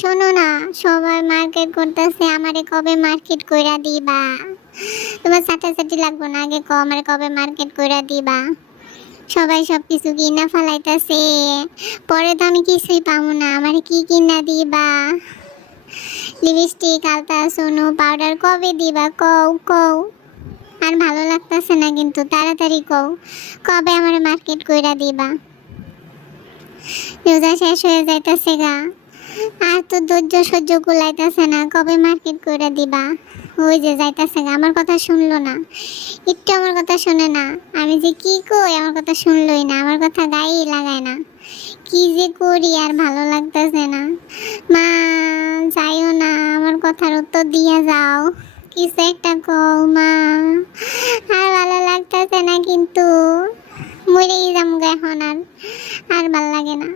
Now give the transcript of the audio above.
শোনো না, সবাই মার্কেট করতেছে, আমারে কবে মার্কেট কইরা দিবা? তোমার চাটাচাটি লাগবো না, আগে আমারে কবে মার্কেট কইরা দিবা? সবাই সবকিছু কিনা ফেলাইতেছে, পরে তো আমি কিছুই পাবো না। আমারে কি কিনা দিবা? লিপস্টিক, আলতা, সোনো, পাউডার কবে দিবা? কও কও। আর ভালো লাগতেছে না কিন্তু, তাড়াতাড়ি কও, কবে আমার মার্কেট কইরা দিবা? রোজা শেষ হয়ে যাইতেছে গা, আর তো ধৈর্য সহ্য কুলাইতেছে না, কবে মার্কেট কইরা দিবা? ওই যে যাইতেছে গা, আমার কথা শুনলো না, একটু আমার কথা শুনে না। আমি যে কি কই আমার কথা শুনলোই না, আমার কথা গায়েই লাগায় না। কি যে করি আর ভালো লাগতেছে না। মা, যাইও না, আমার কথার উত্তর দিয়ে যাও, কিছু একটা কও মা। আর ভালো লাগতেছে না কিন্তু, মরেই যাবো এখন, আর ভাল লাগে না।